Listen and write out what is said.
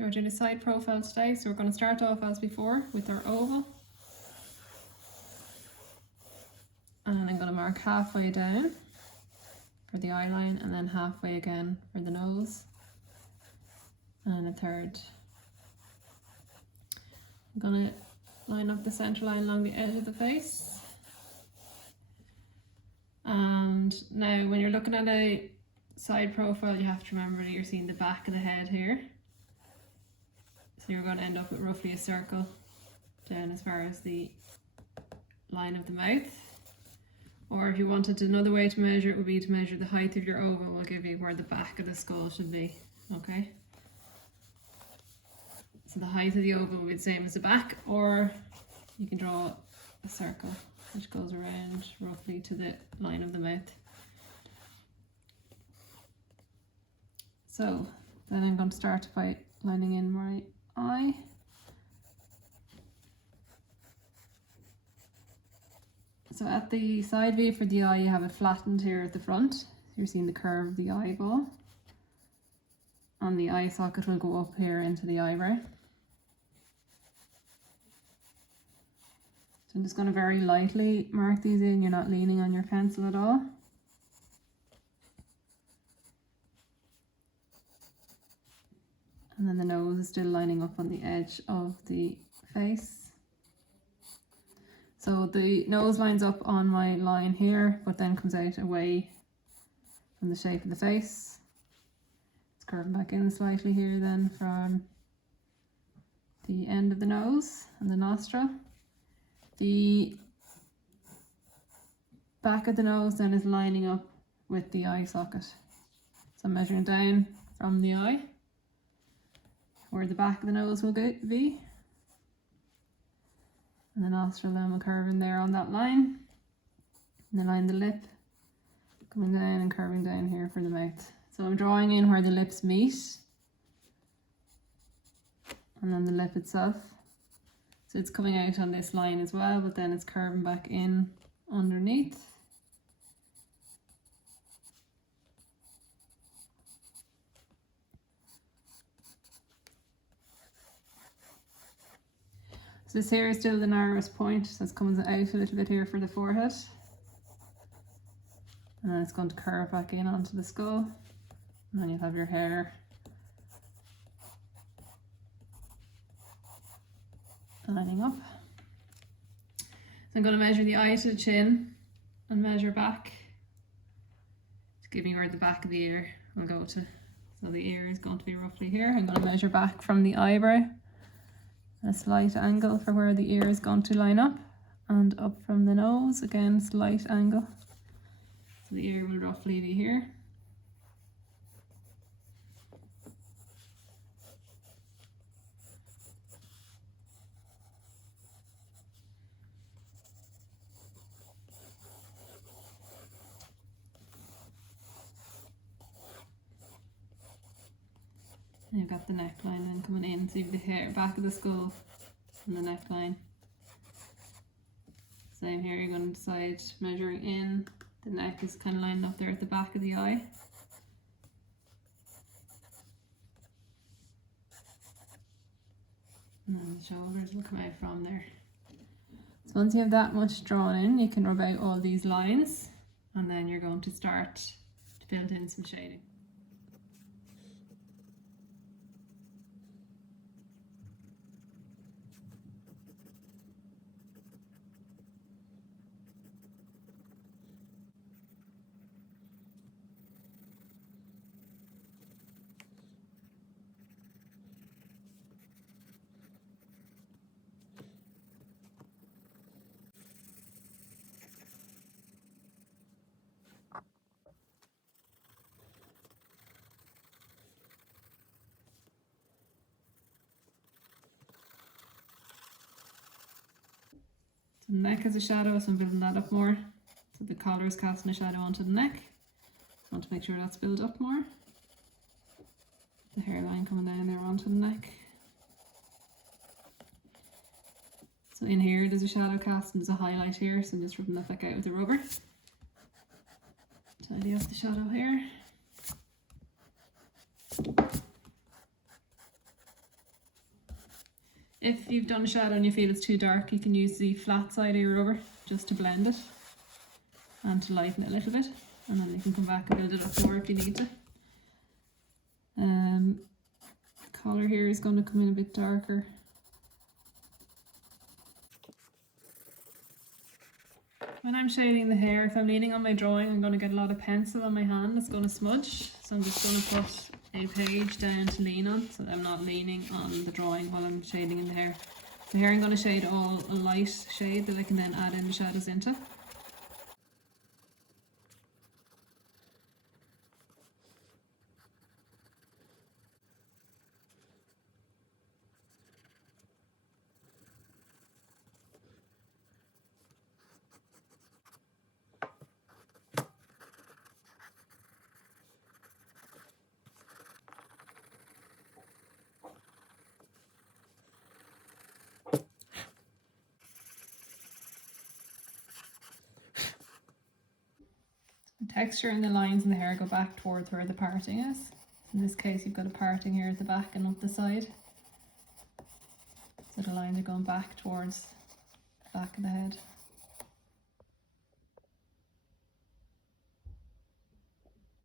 We're doing a side profile today, so we're going to start off as before with our oval. And I'm going to mark halfway down for the eye line and then halfway again for the nose. And a third. I'm going to line up the centre line along the edge of the face. And now when you're looking at a side profile, you have to remember that you're seeing the back of the head here. So you're going to end up with roughly a circle down as far as the line of the mouth. Or if you wanted another way to measure it, would be to measure the height of your oval. Will give you where the back of the skull should be. Okay. So the height of the oval will be the same as the back, or you can draw a circle which goes around roughly to the line of the mouth. So then I'm going to start by lining in my eye. So at the side view for the eye, you have it flattened here at the front. So you're seeing the curve of the eyeball. And the eye socket will go up here into the eyebrow. So I'm just going to very lightly mark these in. You're not leaning on your pencil at all. And then the nose is still lining up on the edge of the face. So the nose lines up on my line here, but then comes out away from the shape of the face. It's curving back in slightly here then from the end of the nose and the nostril. The back of the nose then is lining up with the eye socket. So I'm measuring down from the eye where the back of the nose will be. And the nostril then will curve in there on that line. And then line the lip, coming down and curving down here for the mouth. So I'm drawing in where the lips meet. And then the lip itself. So it's coming out on this line as well, but then it's curving back in underneath. So this here is still the narrowest point, so it's coming out a little bit here for the forehead. And then it's going to curve back in onto the skull. And then you'll have your hair lining up. So I'm going to measure the eye to the chin and measure back to give me where the back of the ear will go to. So the ear is going to be roughly here. I'm going to measure back from the eyebrow, a slight angle for where the ear is going to line up, and up from the nose, again slight angle. So the ear will roughly be here. And you've got the neckline then coming in, so you've the hair, back of the skull and the neckline. Same here, you're going to decide measuring in. The neck is kind of lined up there at the back of the eye. And then the shoulders will come out from there. So once you have that much drawn in, you can rub out all these lines, and then you're going to start to build in some shading. The neck has a shadow, so I'm building that up more. So the collar is casting a shadow onto the neck. So I want to make sure that's built up more. The hairline coming down there onto the neck. So in here there's a shadow cast and there's a highlight here, so I'm just rubbing that back out with the rubber. Tidy up the shadow here. If you've done a shadow and you feel it's too dark, you can use the flat side of your rubber just to blend it and to lighten it a little bit, and then you can come back and build it up more if you need to. The colour here is going to come in a bit darker. When I'm shading the hair, if I'm leaning on my drawing, I'm going to get a lot of pencil on my hand. It's going to smudge, so I'm just going to put a page down to lean on, so that I'm not leaning on the drawing while I'm shading in the hair. The hair I'm going to shade all a light shade that I can then add in the shadows into. The texture and the lines in the hair go back towards where the parting is. In this case, you've got a parting here at the back and up the side. So the lines are going back towards the back of the head.